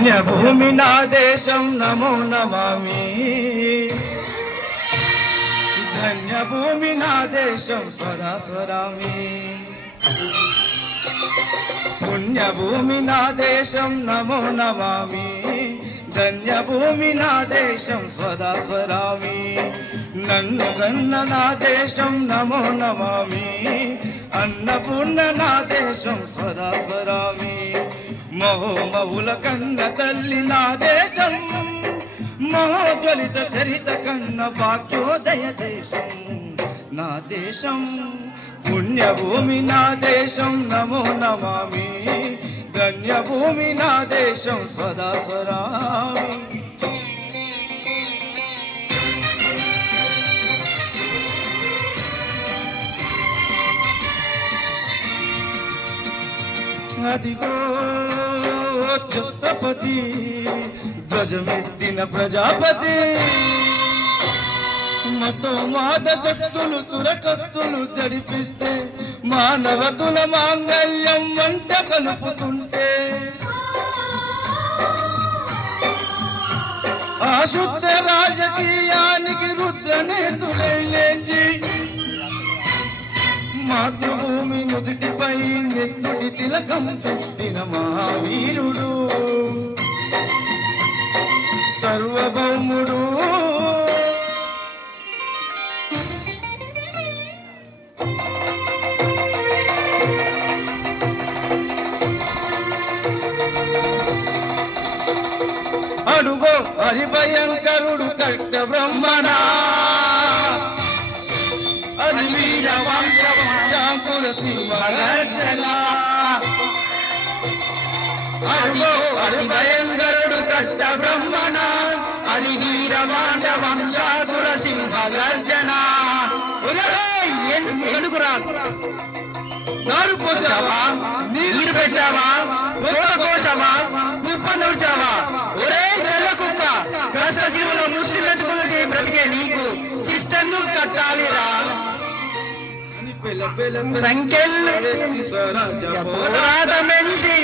పుణ్యభూమి నా దేశం నమో నమామి. ధన్యభూమి నా దేశం సదా స్మరామి. పుణ్యభూమి నా దేశం నమో నమామి. ధన్యభూమి నా దేశం సదా స్మరామి. నన్ను గన్న నా దేశం నమో నమామి. అన్నపూర్ణ నా దేశం సదా స్మరామి. మహోమహుల కన్న తల్లి నా దేశం. మహోజ్వలిత చరిత కన్న భాగ్యోదయ దేశం నా దేశం. పుణ్యభూమి నా దేశం నమో నమామి. ధన్యభూమి నా దేశం సదా స్మరామి. అదిగో ఛత్రపతి ధ్వజమెత్తిన ప్రజాపతి. మతో మాద శక్తులు చురకత్తులు జడిపిస్తే మానవతుల మాంగళ్యం వంట కలుపుతుంటే ఆ శుద్ధ రాజకీయానికి రుద్రనేతుడై లేచి మాతృభూమి నుదుటిపై నెత్తుటి తిలకం పెట్టిన మహావీరుడు సర్వభౌముడు. అడుగో హరిభయంకరుడు కట్ట బ్రహ్మణా. అది వీర వంశ శాంకుల సింహగర్జన. అడుగో హరిభయంకరుడు కట్ట బ్రహ్మణ. అది వీర మాండ వంశాకుల సింహగర్జన. ఎందుకు రాదు నారు పోసావా, నీరు పెట్టావా, గోడ కోసావా, కుప్ప నూర్చావా? ఒరే తెల్ల కుక్క, కష్టజీవుల ముష్టి మెతుకులు తిని బ్రతికే నీకు శిస్తెందుకు కట్టాలిరా? సంఖ్యలు పోరాటమెంచి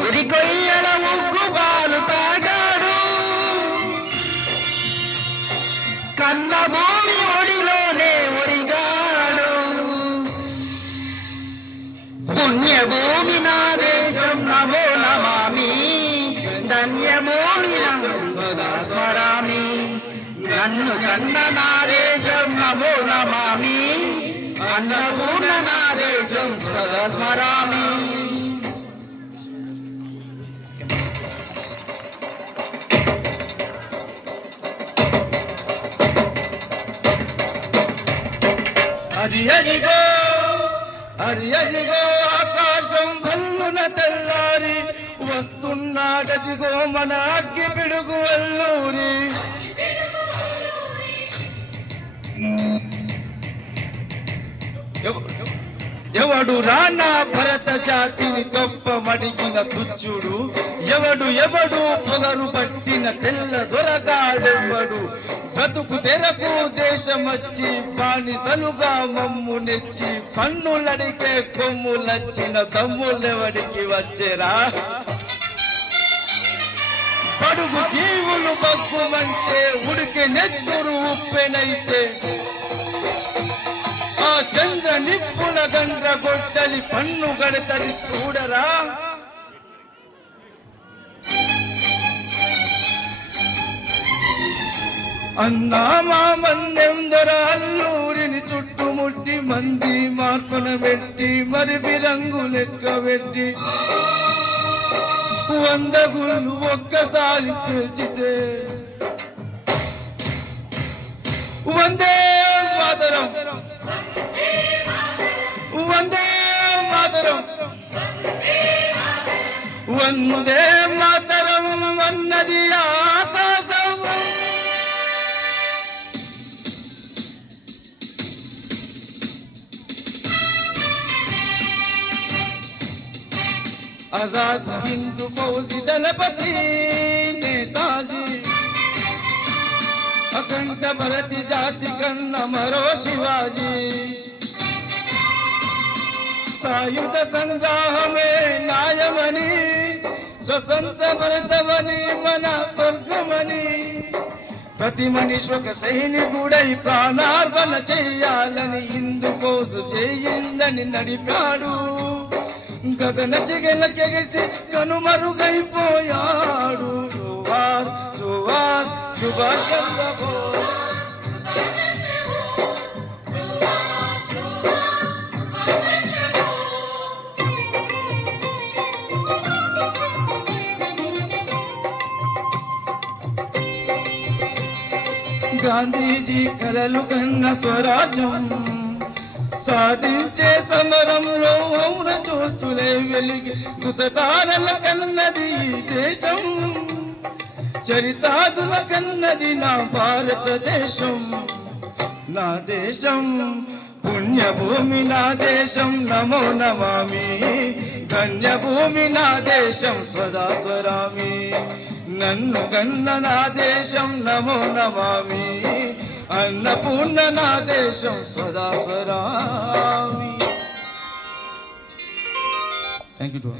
ఉరి కొయ్యల ముగ్గు పాలు తాగాడు. కన్న భూమి ఒడిలోనే ఒరిగాడు. పుణ్యభూమి నా దేశం నమో నమామి. ధన్యభూమి సదా స్మరామి. నన్ను కన్న నా దేశం నమో నమామి. అన్నపూర్ణ నా దేశం సదా స్మరామి. అది అదిగో అది అదిగో ఆకాశం భల్లున తెల్లారి వస్తున్నాడదిగో మన అగ్గి పిడుగు అల్లూరి. ఎవడు రానా భరత జాతిని గొప్ప మడిగిన తుచ్చుడు. ఎవడు ఎవడు పొగరు పట్టిన తెల్ల దొరగాడెవ్వడు. బ్రతుకు తెరకు దేశమచ్చి బానిసలుగా మమ్ము నెచ్చి పన్నులడికే కొమ్ములచ్చిన తమ్ములెవడికి వచ్చేరా? పడుగు జీవులు బగ్గుమంటే ఉడికే నెత్తురు ఉప్పెనైతే ఆ చంద్ర నిప్పుల గండ్ర గొడ్డలి పన్ను గడతది చూడరా? అన్నా మా మందెందర అల్లూరిని చుట్టుముట్టి మంది మార్పున పెట్టి మరి విరంగు లెక్క పెట్టి 100 గుళ్ళు ఒక్కసారి పిలిచితే వందే మాతరం వందే మాతరం వందే మాతరం అన్నది ఆకాశం. आजाद हिंदू फौजी दलपति नेताजी अखंड भरत जाति कन्न मरो शिवाजी सायुध संग्रामे नायमणि స్వసంత భరతమని మన స్వర్గమని ప్రతి మనిషి ఒక సైనికుడై ప్రాణార్పణ చెయ్యాలని ఇందు పోజు చేయిందని నడిపాడు గగన శిగలకెగిసి కనుమరుగైపోయాడు జోహార్ జోహార్ సుభాష్ చంద్రబోస్ గాంధీజీ కలలు కన్న స్వరాజ్యం సాధించే సమరంలో మౌన జ్యోతులే వెలిగి కృతతారల కన్నది దేశం చరితాదుల కన్నది నా భారతదేశం నా దేశం పుణ్యభూమి నా దేశం నమో నమామి ధన్యభూమి నా దేశం సదా స్వరామి నన్ను కన్న నా దేశం నమో నమామి అన్నపూర్ణ నా దేశం సదా స్వరామి. Thank you.